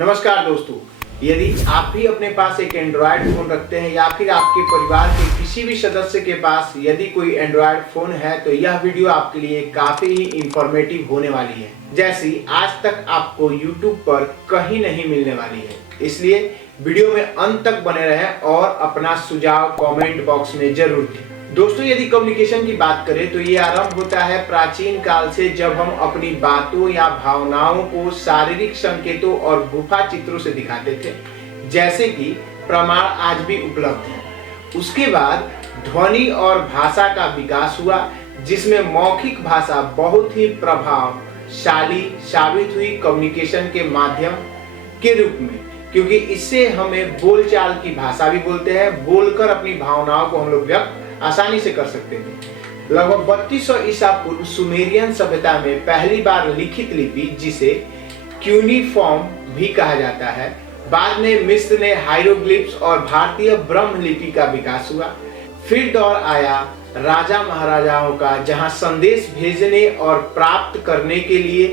नमस्कार दोस्तों, यदि आप भी अपने पास एक एंड्रॉयड फोन रखते हैं या फिर आपके परिवार के किसी भी सदस्य के पास यदि कोई एंड्रॉयड फोन है तो यह वीडियो आपके लिए काफी ही इंफॉर्मेटिव होने वाली है, जैसी आज तक आपको YouTube पर कहीं नहीं मिलने वाली है। इसलिए वीडियो में अंत तक बने रहें और अपना सुझाव कमेंट बॉक्स में जरूर दें। दोस्तों, यदि कम्युनिकेशन की बात करें तो ये आरंभ होता है प्राचीन काल से, जब हम अपनी बातों या भावनाओं को शारीरिक संकेतों और गुफा चित्रों से दिखाते थे, जैसे कि प्रमाण आज भी उपलब्ध है। उसके बाद ध्वनि और भाषा का विकास हुआ, जिसमें मौखिक भाषा बहुत ही प्रभावशाली साबित हुई कम्युनिकेशन के माध्यम के रूप में, क्योंकि इससे हमें बोलचाल की भाषा भी बोलते हैं, बोलकर अपनी भावनाओं को हम लोग व्यक्त आसानी से कर सकते थे। लगभग 3200 ईसा पूर्व सुमेरियन सभ्यता में पहली बार लिखित लिपि, जिसे क्यूनिफॉर्म भी कहा जाता है, बाद में मिस्र ने हाइरोग्लिफ्स और भारतीय ब्रह्म लिपि का विकास हुआ। फिर दौर आया राजा महाराजाओं का, जहां संदेश भेजने और प्राप्त करने के लिए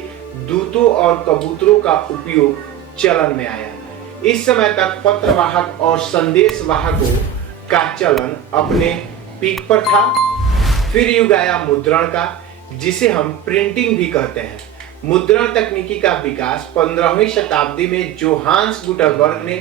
दूतों और कबूतरों का उपयोग चलन में आया। इस समय तक पत्रवाहक और संदेश वाहकों का चलन अपने पीक पर था। फिर युग आया मुद्रण का, जिसे हम प्रिंटिंग भी कहते हैं। मुद्रण तकनीकी का विकास 15वीं शताब्दी में जोहान्स गुटेनबर्ग ने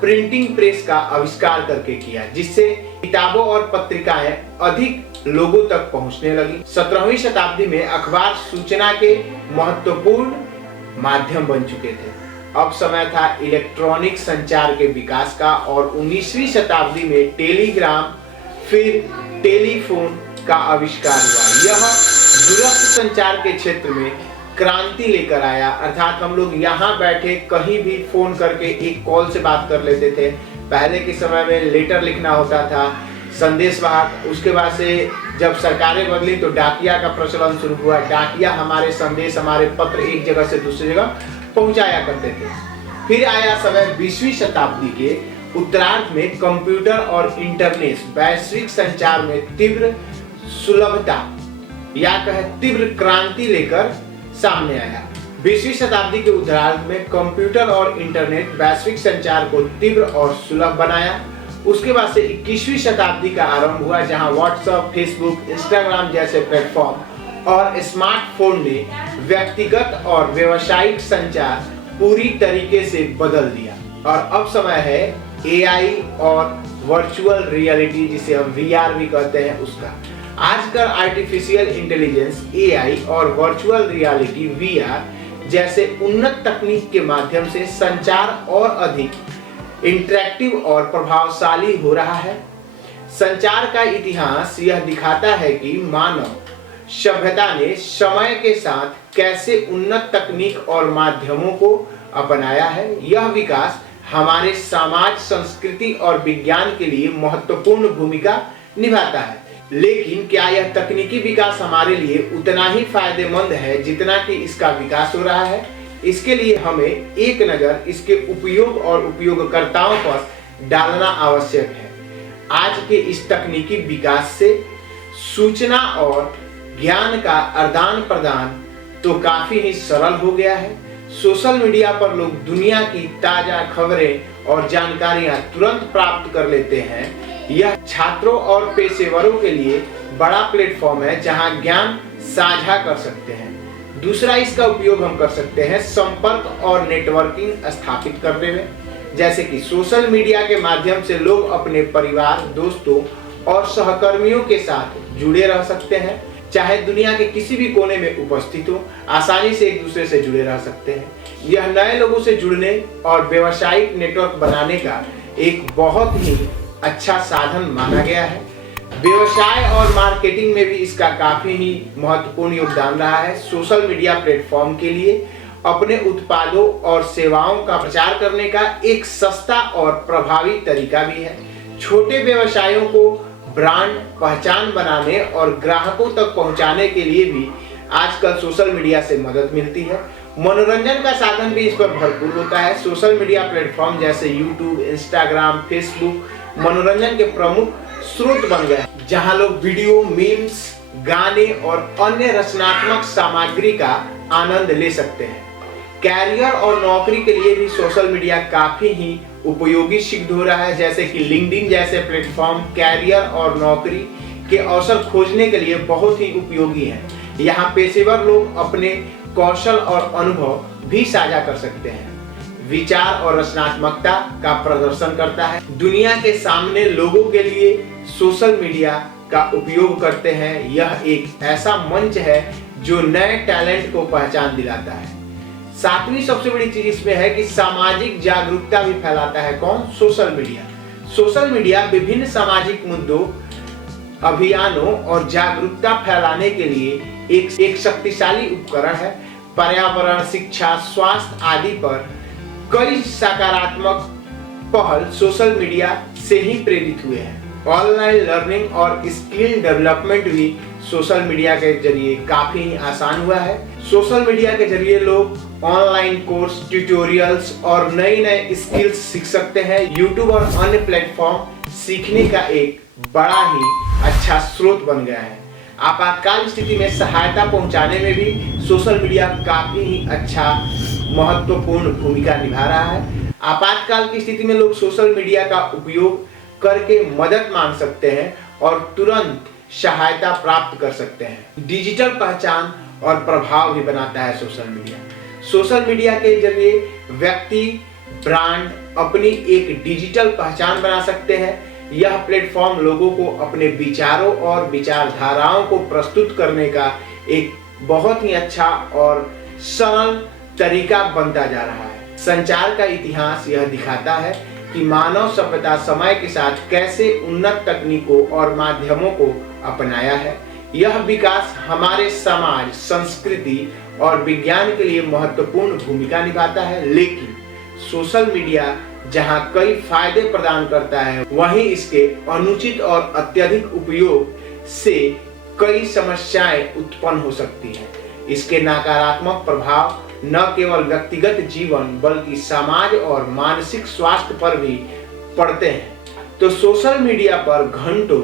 प्रिंटिंग प्रेस का आविष्कार करके किया, जिससे किताबों और पत्रिकाएं अधिक लोगों तक पहुंचने लगी। 17वीं शताब्दी में अखबार सूचना के महत्वपूर्ण माध्यम बन चुके थे। अब समय था इलेक्ट्रॉनिक संचार के विकास का और 19वीं शताब्दी में टेलीग्राम फिर टेलीफोन का आविष्कार हुआ। यह दूरस्थ संचार के क्षेत्र में क्रांति लेकर आया, अर्थात हम लोग यहाँ बैठे कहीं भी फोन करके एक कॉल से बात कर लेते थे। पहले के समय में लेटर लिखना होता था, संदेश वाहक। उसके बाद से जब सरकारें बदली तो डाकिया का प्रचलन शुरू हुआ। डाकिया हमारे संदेश, हमारे पत्र एक जगह से दूसरी जगह पहुंचाया करते थे। फिर आया समय 20वीं शताब्दी के उत्तरार्ध में कंप्यूटर और इंटरनेट वैश्विक संचार में तीव्र सुलभता या कहे तीव्र क्रांति लेकर सामने आया। 20वीं शताब्दी के उत्तरार्ध में कंप्यूटर और इंटरनेट वैश्विक संचार को तीव्र और सुलभ बनाया। उसके बाद से 21वीं शताब्दी का आरंभ हुआ, जहां व्हाट्सएप, फेसबुक, इंस्टाग्राम जैसे प्लेटफॉर्म और स्मार्टफोन ने व्यक्तिगत और व्यावसायिक संचार पूरी तरीके से बदल दिया। और अब समय है AI और वर्चुअल रियलिटी, जिसे हम VR भी कहते हैं, उसका। आजकल आर्टिफिशियल इंटेलिजेंस, AI और वर्चुअल रियलिटी VR जैसे उन्नत तकनीक के माध्यम से संचार और अधिक इंटरैक्टिव और प्रभावशाली हो रहा है। संचार का इतिहास यह दिखाता है कि मानव सभ्यता ने समय के साथ कैसे उन्नत तकनीक और माध्यमों को अपनाया है। यह विकास हमारे समाज, संस्कृति और विज्ञान के लिए महत्वपूर्ण भूमिका निभाता है। लेकिन क्या यह तकनीकी विकास हमारे लिए उतना ही फायदेमंद है जितना कि इसका विकास हो रहा है? इसके लिए हमें एक नज़र इसके उपयोग और उपयोगकर्ताओं पर डालना आवश्यक है। आज के इस तकनीकी विकास से सूचना और ज्ञान का आदान प्रदान तो काफी ही सरल हो गया है। सोशल मीडिया पर लोग दुनिया की ताजा खबरें और जानकारियां तुरंत प्राप्त कर लेते हैं। यह छात्रों और पेशेवरों के लिए बड़ा प्लेटफॉर्म है, जहां ज्ञान साझा कर सकते हैं। दूसरा, इसका उपयोग हम कर सकते हैं संपर्क और नेटवर्किंग स्थापित करने में, जैसे कि सोशल मीडिया के माध्यम से लोग अपने परिवार, दोस्तों और सहकर्मियों के साथ जुड़े रह सकते हैं। चाहे दुनिया के किसी भी कोने में उपस्थित हो, आसानी से एक दूसरे से जुड़े रह सकते हैं। यह नए लोगों से जुड़ने और व्यावसायिक नेटवर्क बनाने का एक बहुत ही अच्छा साधन माना गया है। व्यवसाय और मार्केटिंग में भी इसका काफी ही महत्वपूर्ण योगदान रहा है। सोशल मीडिया प्लेटफॉर्म के लिए अपने उत्पादों और सेवाओं का प्रचार करने का एक सस्ता और प्रभावी तरीका भी है। छोटे व्यवसायों को ब्रांड पहचान बनाने और ग्राहकों तक पहुंचाने के लिए भी आजकल सोशल मीडिया से मदद मिलती है। मनोरंजन का साधन भी इस पर भरपूर होता है। सोशल मीडिया प्लेटफॉर्म जैसे यूट्यूब, इंस्टाग्राम, फेसबुक मनोरंजन के प्रमुख स्रोत बन गए, जहां लोग वीडियो, मीम्स, गाने और अन्य रचनात्मक सामग्री का आनंद ले सकते हैं। कैरियर और नौकरी के लिए भी सोशल मीडिया काफी ही उपयोगी सिद्ध हो रहा है, जैसे कि लिंक्डइन जैसे प्लेटफॉर्म कैरियर और नौकरी के अवसर खोजने के लिए बहुत ही उपयोगी है। यहाँ पेशेवर लोग अपने कौशल और अनुभव भी साझा कर सकते हैं, विचार और रचनात्मकता का प्रदर्शन करता है। दुनिया के सामने लोगों के लिए सोशल मीडिया का उपयोग करते हैं। यह एक ऐसा मंच है जो नए टैलेंट को पहचान दिलाता है। सातवीं सबसे बड़ी चीज इसमें है कि सामाजिक जागरूकता भी फैलाता है। कौन? Social media. सोशल मीडिया विभिन्न सामाजिक मुद्दों, अभियानों और जागरूकता फैलाने के लिए एक शक्तिशाली उपकरण है। पर्यावरण, शिक्षा, स्वास्थ्य आदि पर कई सकारात्मक पहल सोशल मीडिया से ही प्रेरित हुए हैं। ऑनलाइन लर्निंग और स्किल डेवलपमेंट भी सोशल मीडिया के जरिए काफी आसान हुआ है। सोशल मीडिया के जरिए लोग ऑनलाइन कोर्स, ट्यूटोरियल्स और नई स्किल्स सीख सकते हैं। यूट्यूब और अन्य प्लेटफॉर्म सीखने का एक बड़ा ही अच्छा स्रोत बन गया है। आपातकाल स्थिति में सहायता पहुंचाने में भी सोशल मीडिया काफी ही अच्छा महत्वपूर्ण भूमिका निभा रहा है। आपातकाल की स्थिति में लोग सोशल मीडिया का उपयोग करके मदद मांग सकते हैं और तुरंत सहायता प्राप्त कर सकते हैं। डिजिटल पहचान और प्रभाव भी बनाता है सोशल मीडिया। सोशल मीडिया के जरिए व्यक्ति, ब्रांड अपनी एक डिजिटल पहचान बना सकते हैं। यह प्लेटफॉर्म लोगों को अपने विचारों और विचारधाराओं को प्रस्तुत करने का एक बहुत ही अच्छा और सरल तरीका बनता जा रहा है। संचार का इतिहास यह दिखाता है कि मानव सभ्यता समय के साथ कैसे उन्नत तकनीकों और माध्यमों को अपनाया है। यह विकास हमारे समाज, संस्कृति और विज्ञान के लिए महत्वपूर्ण भूमिका निभाता है। लेकिन सोशल मीडिया जहां कई फायदे प्रदान करता है, वहीं इसके अनुचित और अत्यधिक उपयोग से कई समस्याएं उत्पन्न हो सकती हैं। इसके नकारात्मक प्रभाव न केवल व्यक्तिगत जीवन बल्कि समाज और मानसिक स्वास्थ्य पर भी पड़ते हैं। तो सोशल मीडिया पर घंटों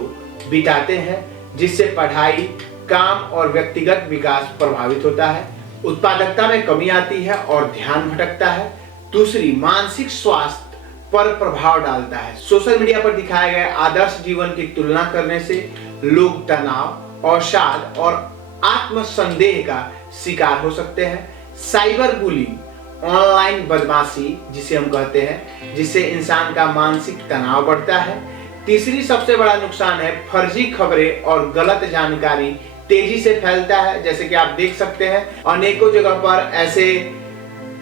बिताते हैं, जिससे पढ़ाई, काम और व्यक्तिगत विकास प्रभावित होता है। उत्पादकता में कमी आती है और ध्यान भटकता है। दूसरी, मानसिक स्वास्थ्य पर प्रभाव डालता है। सोशल मीडिया पर दिखाए गए आदर्श जीवन की तुलना करने से लोग तनाव, अवसाद और आत्मसंदेह का शिकार हो सकते हैं। साइबर बुलिंग, ऑनलाइन बदमाशी जिसे हम कहते हैं, जिससे इंसान का मानसिक तनाव बढ़ता है। तीसरी सबसे बड़ा नुकसान है फर्जी खबरें और गलत जानकारी तेजी से फैलता है। जैसे कि आप देख सकते हैं अनेकों जगह पर ऐसे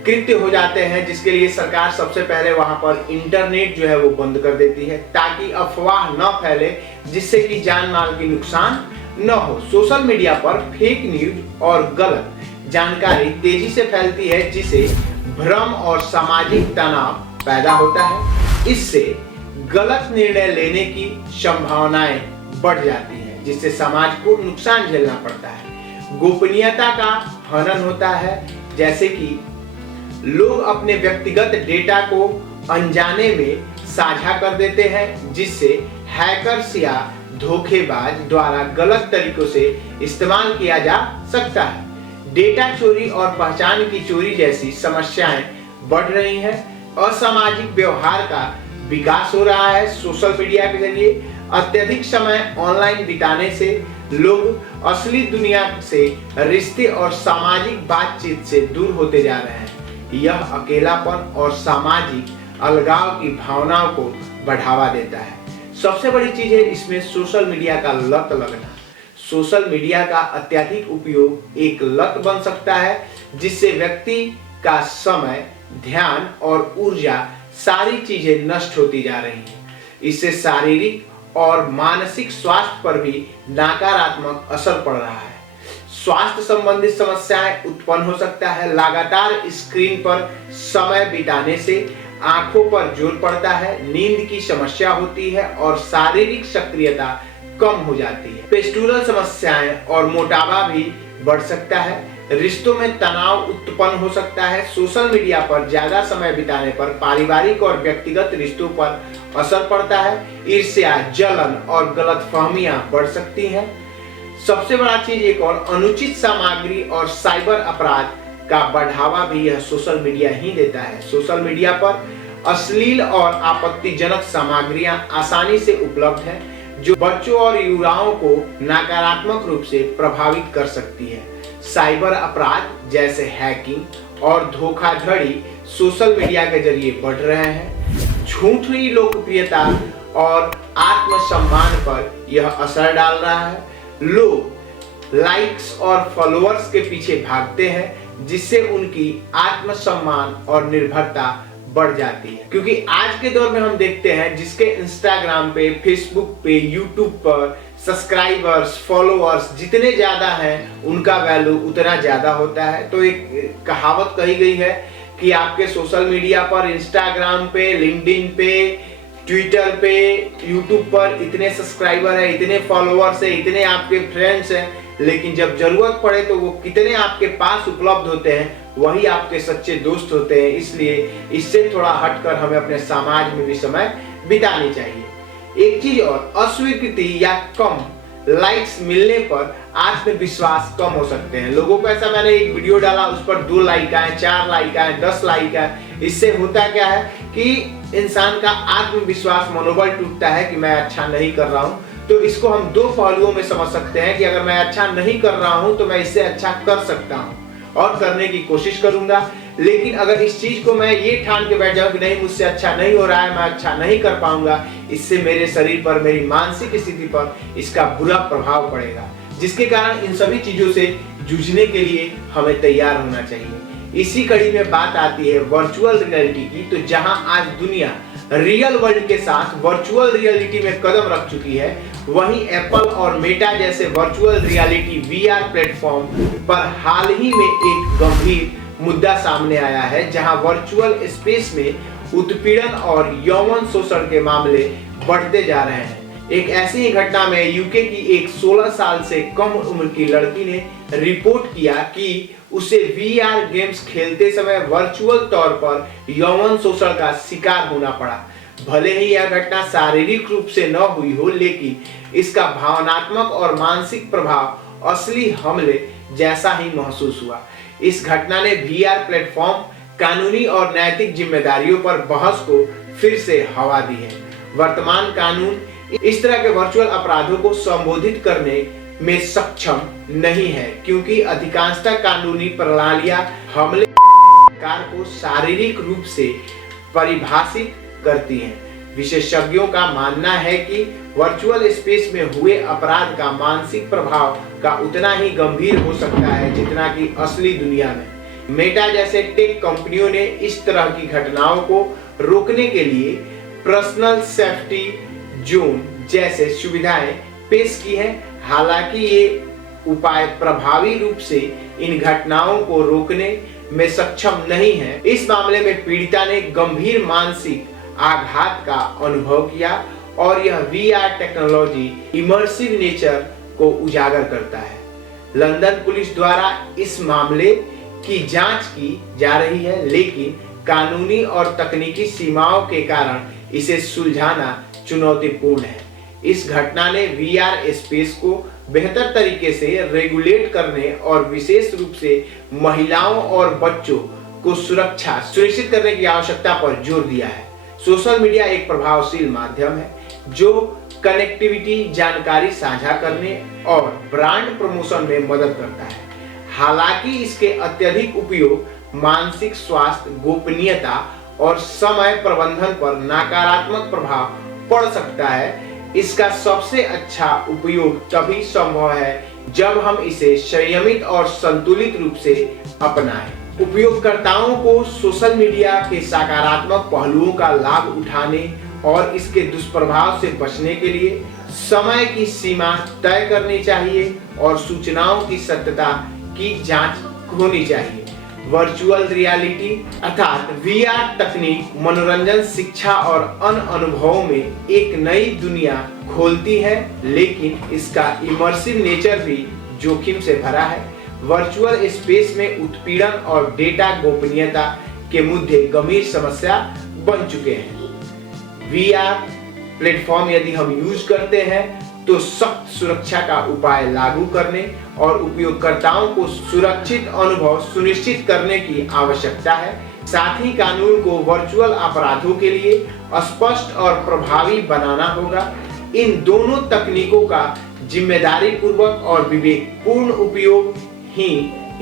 कृत्य हो जाते हैं जिसके लिए सरकार सबसे पहले वहां पर इंटरनेट जो है वो बंद कर देती है, ताकि अफवाह न फैले, जिससे कि जान माल की नुकसान न हो। सोशल मीडिया पर फेक न्यूज और गलत जानकारी तेजी से फैलती है, जिससे भ्रम और सामाजिक तनाव पैदा होता है। इससे गलत निर्णय लेने की संभावनाएं बढ़ जाती हैं, जिससे समाज को नुकसान झेलना पड़ता है। गोपनीयता का हनन होता है, जैसे कि लोग अपने व्यक्तिगत डेटा को अनजाने में साझा कर देते हैं, जिससे हैकर्स या धोखेबाज द्वारा गलत तरीकों से इस्तेमाल किया जा सकता है। डेटा चोरी और पहचान की चोरी जैसी समस्याएं बढ़ रही हैं। असामाजिक व्यवहार का विकास हो रहा है। सोशल मीडिया के जरिए अत्यधिक समय ऑनलाइन बिताने से लोग असली दुनिया से, रिश्ते और सामाजिक बातचीत से दूर होते जा रहे हैं। यह अकेलापन और सामाजिक अलगाव की भावनाओं को बढ़ावा देता है। सबसे बड़ी चीज है इसमें सोशल मीडिया का लत लगना। सोशल मीडिया का अत्यधिक उपयोग एक लत बन सकता है, जिससे व्यक्ति का समय, ध्यान और ऊर्जा सारी चीजें नष्ट होती जा रही हैं। इससे शारीरिक और मानसिक स्वास्थ्य पर भी नकारात्मक असर पड़ रहा है। स्वास्थ्य संबंधित समस्याएं उत्पन्न हो सकता है। लगातार स्क्रीन पर समय बिताने से आंखों पर जोर पड़ता है, नींद की समस्या होती है और शारीरिक सक्रियता कम हो जाती है। पेस्टुरल समस्याएं और मोटापा भी बढ़ सकता है। रिश्तों में तनाव उत्पन्न हो सकता है। सोशल मीडिया पर ज्यादा समय बिताने पर पारिवारिक और व्यक्तिगत रिश्तों पर असर पड़ता है। ईर्ष्या, जलन और गलतफहमियां बढ़ सकती हैं। सबसे बड़ा चीज एक और, अनुचित सामग्री और साइबर अपराध का बढ़ावा भी यह सोशल मीडिया ही देता है। सोशल मीडिया पर अश्लील और आपत्तिजनक सामग्रियां आसानी से उपलब्ध है जो बच्चों और युवाओं को नकारात्मक रूप से प्रभावित कर सकती है। साइबर अपराध जैसे हैकिंग और धोखाधड़ी सोशल मीडिया के जरिए बढ़ रहे हैं। झूठी लोकप्रियता और आत्मसम्मान पर यह असर डाल रहा है। लोग लाइक्स और फॉलोअर्स के पीछे भागते हैं जिससे उनकी आत्मसम्मान और निर्भरता बढ़ जाती है, क्योंकि आज के दौर में हम देखते हैं जिसके इंस्टाग्राम पे, फेसबुक पे, यूट्यूब पर सब्सक्राइबर्स, फॉलोअर्स जितने ज्यादा हैं उनका वैल्यू उतना ज्यादा होता है। तो एक कहावत कही गई है कि आपके सोशल मीडिया पर, इंस्टाग्राम पे, लिंक्डइन पे, ट्विटर पे, यूट्यूब पर इतने सब्सक्राइबर है, इतने फॉलोअर्स है, इतने आपके फ्रेंड्स हैं, लेकिन जब जरूरत पड़े तो वो कितने आपके पास उपलब्ध होते हैं, वही आपके सच्चे दोस्त होते हैं। इसलिए इससे थोड़ा हटकर हमें अपने समाज में भी समय बितानी चाहिए। एक चीज और, अस्वीकृति या कम लाइक्स मिलने पर आत्मविश्वास कम हो सकते हैं। लोगों को ऐसा, मैंने एक वीडियो डाला उस पर 2 लाइक आए, 4 लाइक आए, 10 लाइक आए, इससे होता क्या है कि इंसान का आत्मविश्वास, मनोबल टूटता है कि मैं अच्छा नहीं कर रहा हूं। तो इसको हम 2 पहलुओं में समझ सकते हैं कि अगर मैं अच्छा नहीं कर रहा हूं तो मैं इससे अच्छा कर सकता हूं और करने की कोशिश करूंगा। लेकिन अगर इस चीज को मैं ये ठान के बैठ जाऊं कि नहीं, मुझसे अच्छा नहीं हो रहा है, मैं अच्छा नहीं कर पाऊंगा, इससे मेरे शरीर पर, मेरी मानसिक स्थिति पर इसका बुरा प्रभाव पड़ेगा, जिसके कारण इन सभी चीजों से जूझने के लिए हमें तैयार होना चाहिए। इसी कड़ी में बात आती है वर्चुअल रियलिटी की। तो जहां आज दुनिया रियल वर्ल्ड के साथ वर्चुअल रियलिटी में कदम रख चुकी है, वहीं एप्पल और मेटा जैसे वर्चुअल रियलिटी VR प्लेटफॉर्म पर हाल ही में एक गंभीर मुद्दा सामने आया है, जहां वर्चुअल स्पेस में उत्पीड़न और यौन शोषण के मामले बढ़ते जा रहे हैं। एक ऐसी ही घटना में यूके की एक 16 साल से कम उम्र की लड़की ने रिपोर्ट किया कि उसे VR गेम्स खेलते समय वर्चुअल तौर पर यौन शोषण का शिकार होना पड़ा। भले ही यह घटना शारीरिक रूप से न हुई हो, लेकिन इसका भावनात्मक और मानसिक प्रभाव असली हमले जैसा ही महसूस हुआ। इस घटना ने VR प्लेटफॉर्म, कानूनी और नैतिक जिम्मेदारियों पर बहस को फिर से हवा दी है। वर्तमान कानून इस तरह के वर्चुअल अपराधों को संबोधित करने में सक्षम नहीं है, क्योंकि अधिकांशतः कानूनी प्रणालियां हमले को शारीरिक रूप से परिभाषित करती हैं। विशेषज्ञों का मानना है कि वर्चुअल स्पेस में हुए अपराध का मानसिक प्रभाव का उतना ही गंभीर हो सकता है जितना कि असली दुनिया में। मेटा जैसे टेक कंपनियों ने इस तरह की घटनाओं को रोकने के लिए पर्सनल सेफ्टी जोन जैसे सुविधाएं पेश की है। हालांकि ये उपाय प्रभावी रूप से इन घटनाओं को रोकने में सक्षम नहीं है। इस मामले में पीड़िता ने गंभीर मानसिक आघात का अनुभव किया और यह VR टेक्नोलॉजी इमर्सिव नेचर को उजागर करता है। लंदन पुलिस द्वारा इस मामले की जांच की जा रही है, लेकिन कानूनी और तकनीकी सीमाओं के कारण इसे सुलझाना चुनौतीपूर्ण है। इस घटना ने VR स्पेस को बेहतर तरीके से रेगुलेट करने और विशेष रूप से महिलाओं और बच्चों को सुरक्षा सुनिश्चित करने की आवश्यकता पर जोर दिया है। सोशल मीडिया एक प्रभावशील माध्यम है जो कनेक्टिविटी, जानकारी साझा करने और ब्रांड प्रमोशन में मदद करता है। हालांकि इसके अत्यधिक उपयोग मानसिक स्वास्थ्य, गोपनीयता और समय प्रबंधन पर नकारात्मक प्रभाव पड़ सकता है। इसका सबसे अच्छा उपयोग तभी संभव है जब हम इसे संयमित और संतुलित रूप से अपनाएं। उपयोगकर्ताओं को सोशल मीडिया के सकारात्मक पहलुओं का लाभ उठाने और इसके दुष्प्रभाव से बचने के लिए समय की सीमा तय करनी चाहिए और सूचनाओं की सत्यता की जांच होनी चाहिए। वर्चुअल रियलिटी अर्थात VR तकनीक मनोरंजन, शिक्षा और अन्य अनुभवों में एक नई दुनिया खोलती है, लेकिन इसका इमर्सिव नेचर भी जोखिम से भरा है। वर्चुअल स्पेस में उत्पीड़न और डेटा गोपनीयता के मुद्दे गंभीर समस्या बन चुके हैं। VR प्लेटफॉर्म यदि हम यूज करते हैं तो सख्त सुरक्षा का उपाय लागू करने और उपयोगकर्ताओं को सुरक्षित अनुभव सुनिश्चित करने की आवश्यकता है। साथ ही कानून को वर्चुअल अपराधों के लिए स्पष्ट और प्रभावी बनाना होगा। इन दोनों तकनीकों का जिम्मेदारी पूर्वक और विवेकपूर्ण उपयोग ही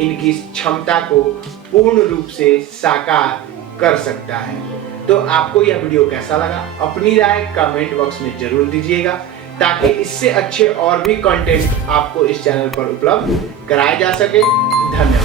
इनकी क्षमता को पूर्ण रूप से साकार कर सकता है। तो आपको यह वीडियो कैसा लगा, अपनी राय कमेंट बॉक्स में जरूर दीजिएगा, ताकि इससे अच्छे और भी कंटेंट आपको इस चैनल पर उपलब्ध कराए जा सके। धन्यवाद।